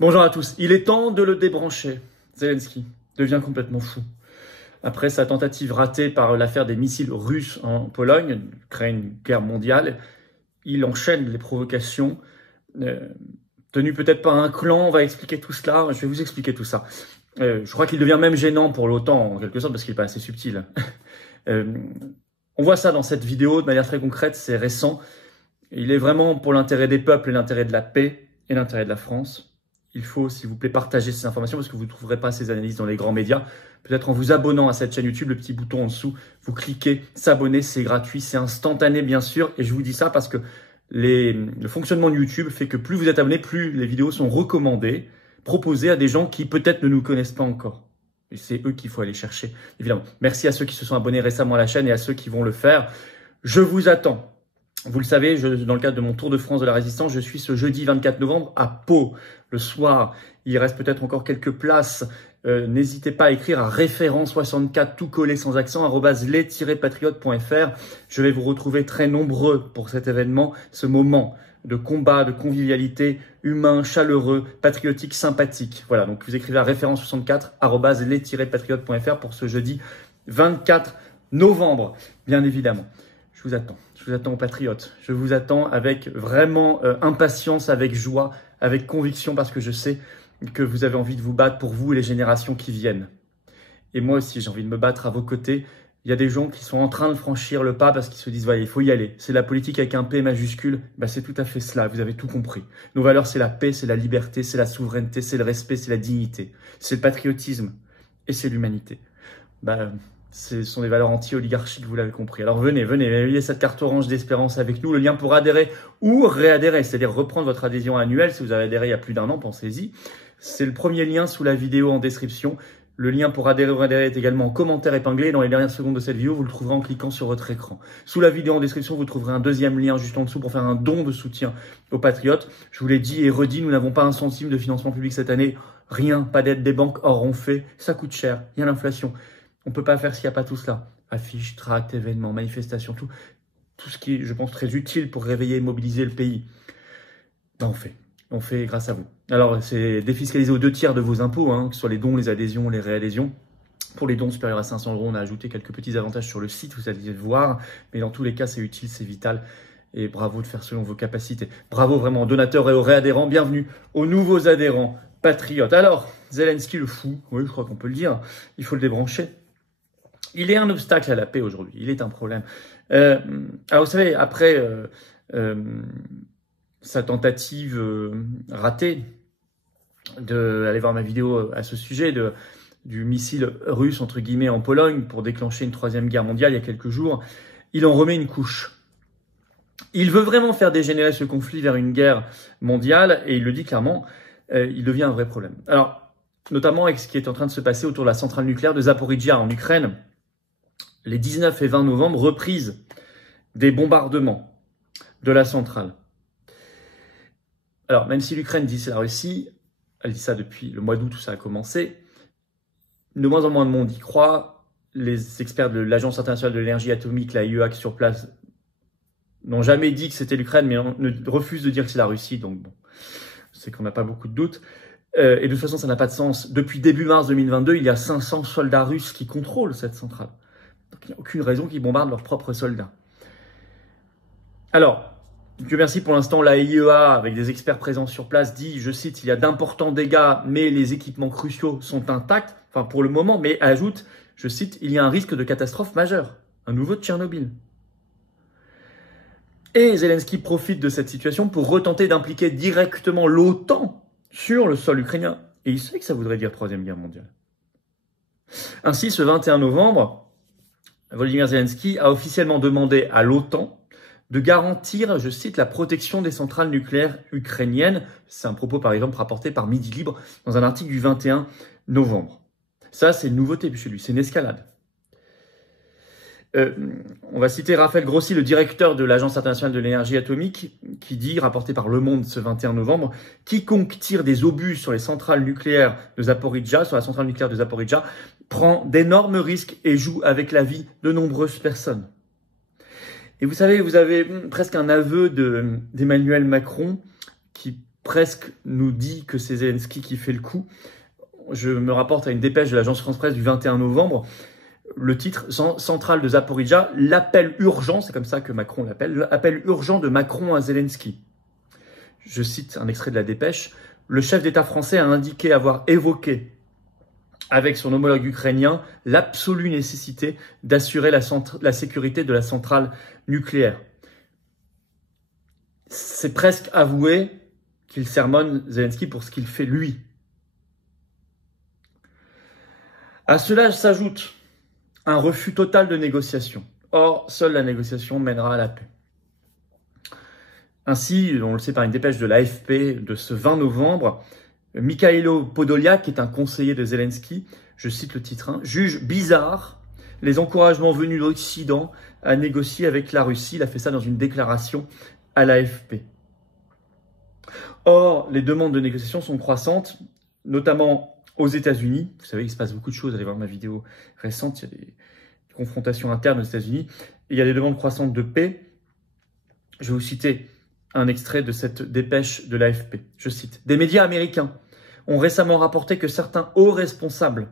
Bonjour à tous. Il est temps de le débrancher. Zelensky devient complètement fou. Après sa tentative ratée par l'affaire des missiles russes en Pologne, créer une guerre mondiale, il enchaîne les provocations. Tenu peut-être par un clan, on va expliquer tout cela. Je vais vous expliquer tout ça. Je crois qu'il devient même gênant pour l'OTAN, en quelque sorte, parce qu'il n'est pas assez subtil. On voit ça dans cette vidéo de manière très concrète, c'est récent. Il est vraiment pour l'intérêt des peuples et l'intérêt de la paix et l'intérêt de la France. Il faut, s'il vous plaît, partager ces informations parce que vous ne trouverez pas ces analyses dans les grands médias. Peut-être en vous abonnant à cette chaîne YouTube, le petit bouton en dessous, vous cliquez, s'abonner, c'est gratuit, c'est instantané bien sûr. Et je vous dis ça parce que le fonctionnement de YouTube fait que plus vous êtes abonné, plus les vidéos sont recommandées, proposées à des gens qui peut-être ne nous connaissent pas encore. Et c'est eux qu'il faut aller chercher, évidemment. Merci à ceux qui se sont abonnés récemment à la chaîne et à ceux qui vont le faire. Je vous attends. Vous le savez, dans le cadre de mon Tour de France de la Résistance, je suis ce jeudi 24 novembre à Pau, le soir. Il reste peut-être encore quelques places. N'hésitez pas à écrire à référent64, tout collé sans accent, @les-patriotes.fr. Je vais vous retrouver très nombreux pour cet événement, ce moment de combat, de convivialité, humain, chaleureux, patriotique, sympathique. Voilà, donc vous écrivez à référent64, @les-patriotes.fr pour ce jeudi 24 novembre, bien évidemment. Je vous attends. Je vous attends aux patriotes. Je vous attends avec vraiment impatience, avec joie, avec conviction, parce que je sais que vous avez envie de vous battre pour vous et les générations qui viennent. Et moi aussi, j'ai envie de me battre à vos côtés. Il y a des gens qui sont en train de franchir le pas parce qu'ils se disent, voilà, il faut y aller. C'est la politique avec un P majuscule. Ben, c'est tout à fait cela. Vous avez tout compris. Nos valeurs, c'est la paix, c'est la liberté, c'est la souveraineté, c'est le respect, c'est la dignité. C'est le patriotisme et c'est l'humanité. Ce sont des valeurs anti-oligarchiques, vous l'avez compris. Alors venez, ayez cette carte orange d'espérance avec nous. Le lien pour adhérer ou réadhérer, c'est-à-dire reprendre votre adhésion annuelle. Si vous avez adhéré il y a plus d'un an, pensez-y. C'est le premier lien sous la vidéo en description. Le lien pour adhérer ou réadhérer est également en commentaire épinglé. Dans les dernières secondes de cette vidéo, vous le trouverez en cliquant sur votre écran. Sous la vidéo en description, vous trouverez un deuxième lien juste en dessous pour faire un don de soutien aux patriotes. Je vous l'ai dit et redit, nous n'avons pas un centime de financement public cette année. Rien, pas d'aide des banques. Or, on fait, ça coûte cher. Il y a l'inflation. On ne peut pas faire s'il n'y a pas tout cela. Affiches, tracts, événements, manifestations, tout ce qui est, je pense, très utile pour réveiller et mobiliser le pays. Ben, on fait grâce à vous. Alors, c'est défiscalisé aux 2/3 de vos impôts, que ce soit les dons, les adhésions, les réadhésions. Pour les dons supérieurs à 500 €, on a ajouté quelques petits avantages sur le site, vous allez voir. Mais dans tous les cas, c'est utile, c'est vital. Et bravo de faire selon vos capacités. Bravo vraiment aux donateurs et aux réadhérents. Bienvenue aux nouveaux adhérents patriotes. Alors, Zelensky le fou, oui, je crois qu'on peut le dire, il faut le débrancher. Il est un obstacle à la paix aujourd'hui, il est un problème. Alors vous savez, après sa tentative ratée d'aller voir ma vidéo à ce sujet, du missile russe, entre guillemets, en Pologne, pour déclencher une troisième guerre mondiale il y a quelques jours, il en remet une couche. Il veut vraiment faire dégénérer ce conflit vers une guerre mondiale, et il le dit clairement, il devient un vrai problème. Alors, notamment avec ce qui est en train de se passer autour de la centrale nucléaire de Zaporijia en Ukraine, les 19 et 20 novembre, reprise des bombardements de la centrale. Alors, même si l'Ukraine dit c'est la Russie, elle dit ça depuis le mois d'août où ça a commencé, de moins en moins de monde y croit. Les experts de l'Agence internationale de l'énergie atomique, la IEA, sur place, n'ont jamais dit que c'était l'Ukraine, mais refusent de dire que c'est la Russie, donc bon, c'est qu'on n'a pas beaucoup de doutes. Et de toute façon, ça n'a pas de sens. Depuis début mars 2022, il y a 500 soldats russes qui contrôlent cette centrale. Donc, il n'y a aucune raison qu'ils bombardent leurs propres soldats. Alors, Dieu merci, pour l'instant, la IEA, avec des experts présents sur place, dit, je cite, il y a d'importants dégâts, mais les équipements cruciaux sont intacts, enfin pour le moment, mais ajoute, je cite, il y a un risque de catastrophe majeure, un nouveau Tchernobyl. Et Zelensky profite de cette situation pour retenter d'impliquer directement l'OTAN sur le sol ukrainien. Et il sait que ça voudrait dire troisième guerre mondiale. Ainsi, ce 21 novembre, Volodymyr Zelensky a officiellement demandé à l'OTAN de garantir, je cite, la protection des centrales nucléaires ukrainiennes. C'est un propos, par exemple, rapporté par Midi Libre dans un article du 21 novembre. Ça, c'est une nouveauté chez lui, c'est une escalade. On va citer Raphaël Grossi, le directeur de l'Agence internationale de l'énergie atomique, qui dit, rapporté par Le Monde ce 21 novembre, « Quiconque tire des obus sur les centrales nucléaires de Zaporijia, sur la centrale nucléaire de Zaporijia, prend d'énormes risques et joue avec la vie de nombreuses personnes. » Et vous savez, vous avez presque un aveu d'Emmanuel Macron qui presque nous dit que c'est Zelensky qui fait le coup. Je me rapporte à une dépêche de l'agence France-Presse du 21 novembre. Le titre central de Zaporijia, l'appel urgent, c'est comme ça que Macron l'appelle, l'appel urgent de Macron à Zelensky. Je cite un extrait de la dépêche. Le chef d'État français a indiqué avoir évoqué avec son homologue ukrainien l'absolue nécessité d'assurer la sécurité de la centrale nucléaire. C'est presque avoué qu'il sermonne Zelensky pour ce qu'il fait lui. À cela s'ajoute un refus total de négociation. Or, seule la négociation mènera à la paix. Ainsi, on le sait par une dépêche de l'AFP de ce 20 novembre, Mikhailo Podolyak, qui est un conseiller de Zelensky, je cite le titre, juge bizarre les encouragements venus d'Occident à négocier avec la Russie. Il a fait ça dans une déclaration à l'AFP. Or, les demandes de négociation sont croissantes, notamment aux États-Unis. Vous savez qu'il se passe beaucoup de choses. Allez voir ma vidéo récente. Il y a des confrontations internes aux États-Unis. Il y a des demandes croissantes de paix. Je vais vous citer un extrait de cette dépêche de l'AFP. Je cite. Des médias américains ont récemment rapporté que certains hauts responsables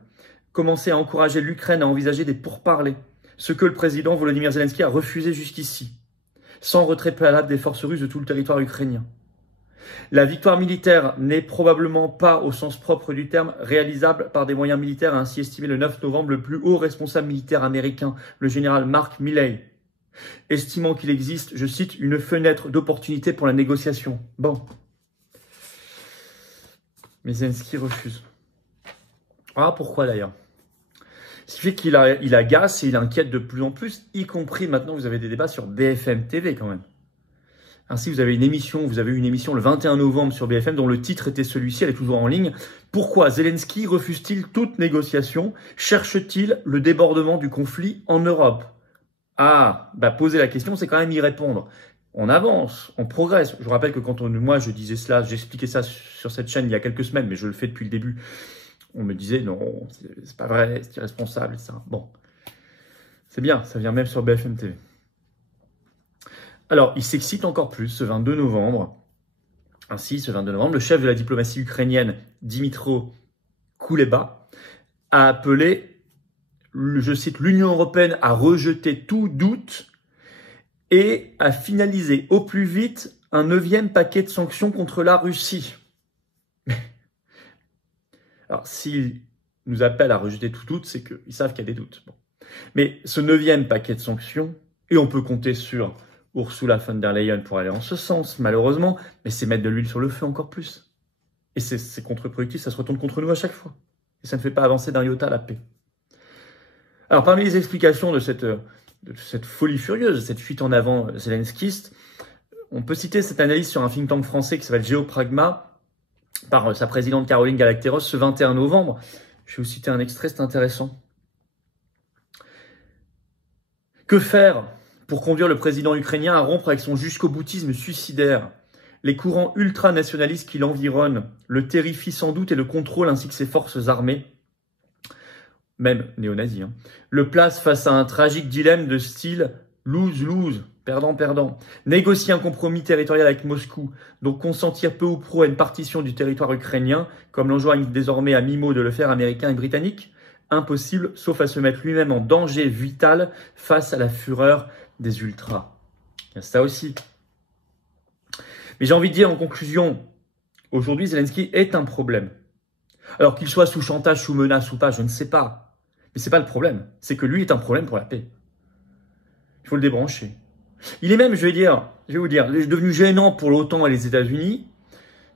commençaient à encourager l'Ukraine à envisager des pourparlers, ce que le président Volodymyr Zelensky a refusé jusqu'ici, sans retrait préalable des forces russes de tout le territoire ukrainien. La victoire militaire n'est probablement pas, au sens propre du terme, réalisable par des moyens militaires, a ainsi estimé le 9 novembre le plus haut responsable militaire américain, le général Mark Milley, estimant qu'il existe, je cite, une fenêtre d'opportunité pour la négociation. Bon. Mais Zelensky refuse. Ah, pourquoi d'ailleurs? Ce qui fait qu'il agace et il inquiète de plus en plus, y compris maintenant, vous avez des débats sur BFM TV quand même. Ainsi, vous avez une émission le 21 novembre sur BFM dont le titre était celui-ci, elle est toujours en ligne. Pourquoi Zelensky refuse-t-il toute négociation? Cherche-t-il le débordement du conflit en Europe? Ah, poser la question, c'est quand même y répondre. On avance, on progresse. Je vous rappelle que moi je disais cela, j'expliquais ça sur cette chaîne il y a quelques semaines, mais je le fais depuis le début. On me disait non, c'est pas vrai, c'est irresponsable, etc. Bon, c'est bien, ça vient même sur BFM TV. Alors, il s'excite encore plus ce 22 novembre. Ainsi, ce 22 novembre, le chef de la diplomatie ukrainienne, Dmytro Kuleba, a appelé, je cite, l'Union européenne à rejeter tout doute et à finaliser au plus vite un 9e paquet de sanctions contre la Russie. Alors, s'ils nous appellent à rejeter tout doute, c'est qu'ils savent qu'il y a des doutes. Bon. Mais ce 9e paquet de sanctions, et on peut compter sur Ursula von der Leyen pour aller en ce sens, malheureusement, mais c'est mettre de l'huile sur le feu encore plus. Et c'est contre-productif, ça se retourne contre nous à chaque fois. Et ça ne fait pas avancer d'un iota la paix. Alors, parmi les explications de cette folie furieuse, cette fuite en avant zelenskiste, on peut citer cette analyse sur un think tank français qui s'appelle Géopragma, par sa présidente Caroline Galacteros, ce 21 novembre. Je vais vous citer un extrait, c'est intéressant. Que faire pour conduire le président ukrainien à rompre avec son jusqu'au boutisme suicidaire? Les courants ultranationalistes qui l'environnent le terrifient sans doute et le contrôlent ainsi que ses forces armées, même néo-nazis, le placent face à un tragique dilemme de style lose-lose, perdant-perdant. Négocier un compromis territorial avec Moscou, donc consentir peu ou prou à une partition du territoire ukrainien, comme l'enjoignent désormais à mi-mot de le faire Américains et Britanniques, impossible, sauf à se mettre lui-même en danger vital face à la fureur des ultras. Il y a ça aussi. Mais j'ai envie de dire en conclusion, aujourd'hui Zelensky est un problème. Alors qu'il soit sous chantage, sous menace ou pas, je ne sais pas. Mais c'est pas le problème. C'est que lui est un problème pour la paix. Il faut le débrancher. Il est même, je vais vous dire, devenu gênant pour l'OTAN et les États-Unis,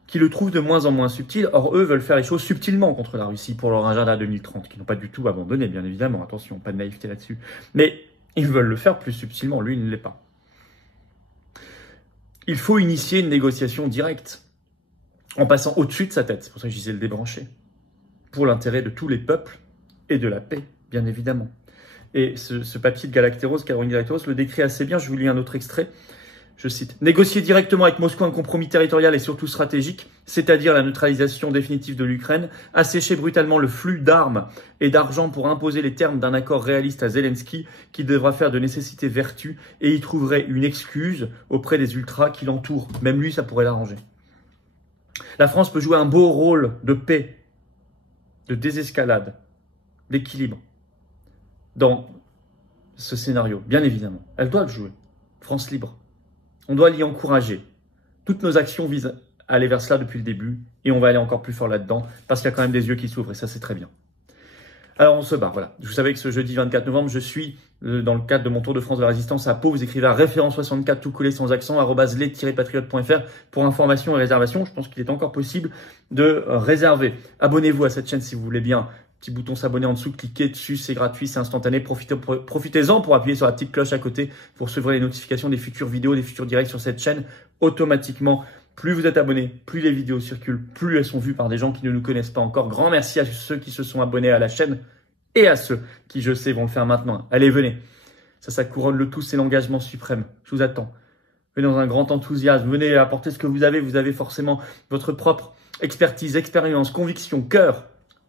qui le trouvent de moins en moins subtil. Or, eux veulent faire les choses subtilement contre la Russie pour leur agenda 2030, qu'ils n'ont pas du tout abandonné, bien évidemment. Attention, pas de naïveté là-dessus. Mais ils veulent le faire plus subtilement. Lui, il ne l'est pas. Il faut initier une négociation directe, en passant au-dessus de sa tête. C'est pour ça que je disais le débrancher. Pour l'intérêt de tous les peuples et de la paix, bien évidemment. Et ce papier de Galacteros, Caroline Galacteros, le décrit assez bien. Je vous lis un autre extrait. Je cite. Négocier directement avec Moscou un compromis territorial et surtout stratégique, c'est-à-dire la neutralisation définitive de l'Ukraine, assécher brutalement le flux d'armes et d'argent pour imposer les termes d'un accord réaliste à Zelensky qui devra faire de nécessité vertu et y trouverait une excuse auprès des ultras qui l'entourent. Même lui, ça pourrait l'arranger. La France peut jouer un beau rôle de paix, de désescalade, d'équilibre dans ce scénario, bien évidemment. Elle doit le jouer. France libre. On doit l'y encourager. Toutes nos actions visent à aller vers cela depuis le début et on va aller encore plus fort là-dedans parce qu'il y a quand même des yeux qui s'ouvrent et ça, c'est très bien. Alors, on se bat, voilà. Vous savez que ce jeudi 24 novembre, je suis dans le cadre de mon Tour de France de la Résistance à Pau. Vous écrivez à référence 64, tout collé sans accent, @les-patriotes.fr pour information et réservation. Je pense qu'il est encore possible de réserver. Abonnez-vous à cette chaîne si vous voulez bien. Petit bouton s'abonner en dessous, cliquez dessus, c'est gratuit, c'est instantané. Profitez-en pour appuyer sur la petite cloche à côté pour recevoir les notifications des futures vidéos, des futurs directs sur cette chaîne automatiquement. Plus vous êtes abonné, plus les vidéos circulent, plus elles sont vues par des gens qui ne nous connaissent pas encore. Grand merci à ceux qui se sont abonnés à la chaîne et à ceux qui, je sais, vont le faire maintenant. Allez, venez. Ça couronne le tout, c'est l'engagement suprême. Je vous attends. Venez dans un grand enthousiasme. Venez apporter ce que vous avez. Vous avez forcément votre propre expertise, expérience, conviction, cœur.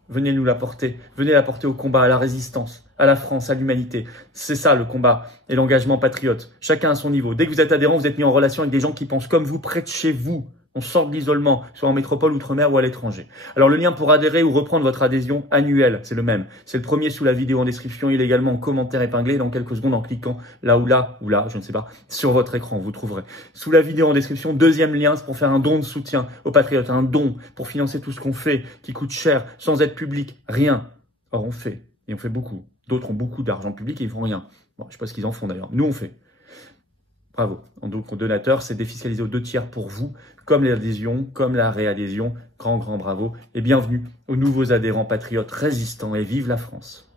Venez nous l'apporter. Venez l'apporter au combat, à la résistance, à la France, à l'humanité. C'est ça le combat et l'engagement patriote. Chacun à son niveau. Dès que vous êtes adhérent, vous êtes mis en relation avec des gens qui pensent comme vous, près de chez vous. On sort de l'isolement, soit en métropole, outre-mer ou à l'étranger. Alors le lien pour adhérer ou reprendre votre adhésion annuelle, c'est le même. C'est le premier sous la vidéo en description. Il est également en commentaire épinglé dans quelques secondes en cliquant là ou là, je ne sais pas, sur votre écran, vous trouverez. Sous la vidéo en description, deuxième lien, c'est pour faire un don de soutien aux patriotes, un don pour financer tout ce qu'on fait, qui coûte cher, sans aide publique, rien. Or on fait, et on fait beaucoup. D'autres ont beaucoup d'argent public et ils font rien. Bon, je sais pas ce qu'ils en font d'ailleurs. Nous on fait. Bravo. Donc, donateur, c'est défiscalisé aux 2/3 pour vous, comme l'adhésion, comme la réadhésion. Grand bravo et bienvenue aux nouveaux adhérents patriotes résistants et vive la France.